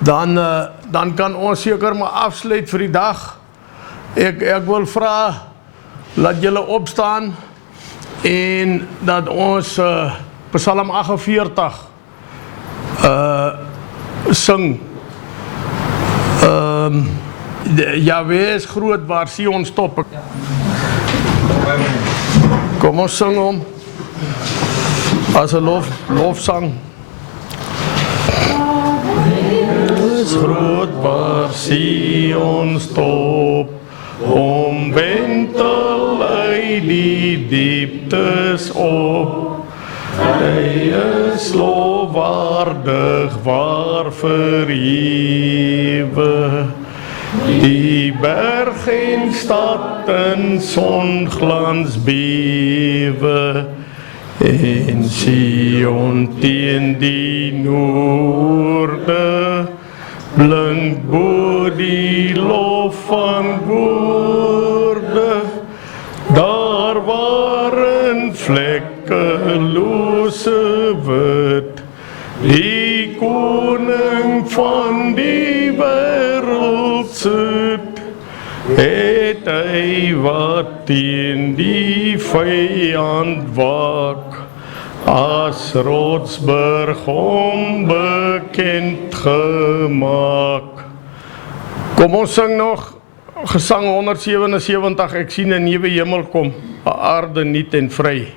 dan kan ons seker maar afsluit vir die dag. Ek wil vra dat julle opstaan en dat ons Psalm 48 sing. Jahweh is groot waar Sion stop. Kom ons sing hom as 'n lofsang. Is groot waar Sion stop, omwentel hy die dieptes op. Hy is lofwaardig waar verhewe, die berg en stad in songlans bewe, en Sion teen die noorde blink bo die lof van woorde, daar waarin vlekkelose wit die koning van die wêreld sit, het hy wat teen die vyand waak, as Rotsburg onbekend gemaak. Kom ons sing nog Gesang 177, ek sien 'n nuwe hemel kom, 'n aarde nuut en vry.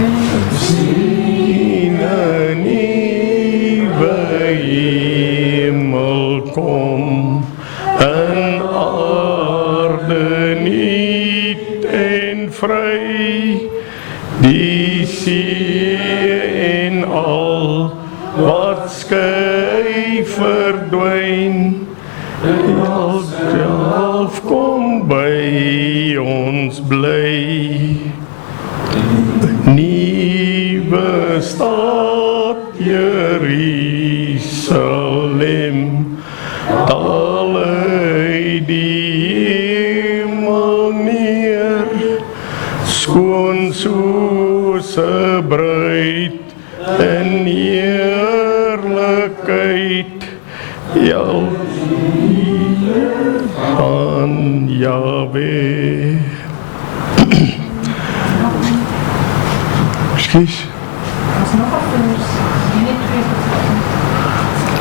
Ek sien 'n nuwe hemel kom, 'n aarde nuut en vry, die see en al wat skei verdwyn, half kom by ons bly. Nuwe stad Jerusalem, daal uit die hemel neer, skoon soos 'n bruid in heerlikheid, van Jahweh. Ekskuus.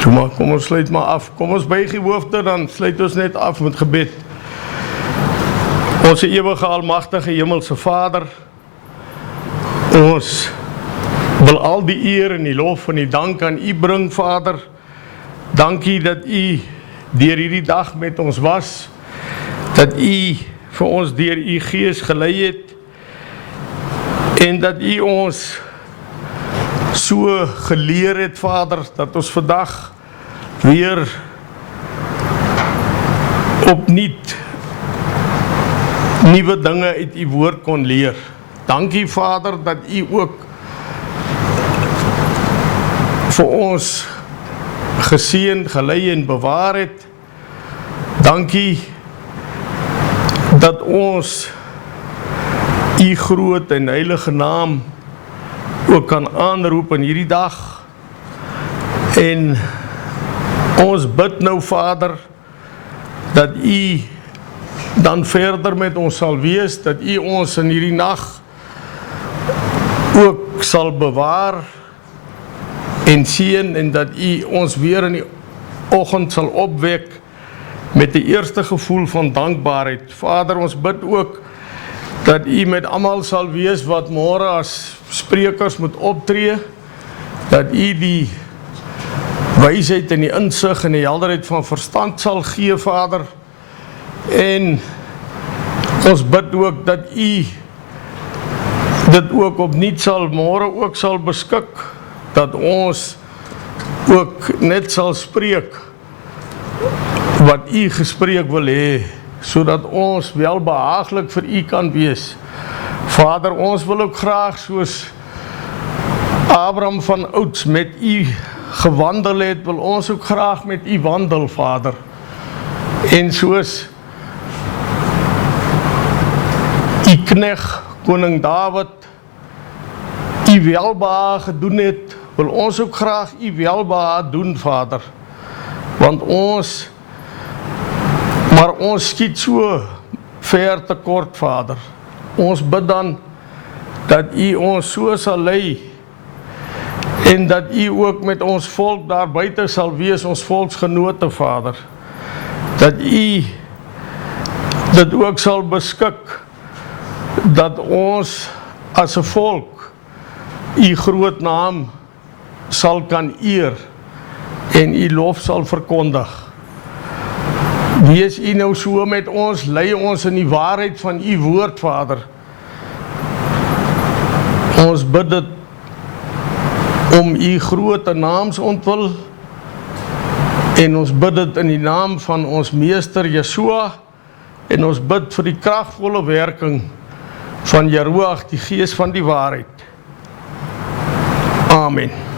Kom ons sluit maar af. Kom ons buig die hoofde, dan sluit ons net af met gebed. Ons ewige almagtige hemelse Vader, ons wil al die eer en die lof en die dank aan U bring, Vader. Dankie dat U deur hierdie dag met ons was, dat U vir ons deur U Gees gelei het, en dat U ons so geleer het, Vader, dat ons vandag weer opnuut nuwe dinge uit U woord kon leer. Dankie, Vader, dat U ook vir ons geseën, gelei en bewaar het. Dankie dat ons U groot en heilige naam ook kan aanroep in hierdie dag. En ons bid nou, Vader, dat U dan verder met ons sal wees, dat U ons in hierdie nag ook sal bewaar en seën, en dat U ons weer in die oggend sal opwek met die eerste gevoel van dankbaarheid. Vader, ons bid ook dat U met almal sal wees wat môre as sprekers moet optree, dat U die wysheid en die insig en die helderheid van verstand sal gee, Vader. En ons bid ook dat U dit ook opnuut sal môre ook sal beskik, dat ons ook net sal spreek wat U gespreek wil hê, sodat ons welbehaaglik vir U kan wees. Vader, ons wil ook graag soos Abraham van ouds met U gewandel het, wil ons ook graag met U wandel, Vader. En soos U knegt koning Dawid U welbehaag gedoen het wil ons ook graag u welbehae doen, Vader. Want ons skiet so ver tekort, Vader. Ons bid dan dat u ons so sal lei en dat u ook met ons volk daar buite sal wees, ons volksgenote, Vader. Dat u dit ook sal beskik, dat ons as 'n volk u groot naam sal kan eer en u lof sal verkondig. Wees u nou so met ons, lei ons in die waarheid van u woord, Vader. Ons bid dit om u grote naamsontwil en ons bid dit in die naam van ons meester Yeshua en ons bid vir die kragvolle werking van Jeruach, die gees van die waarheid. Amen.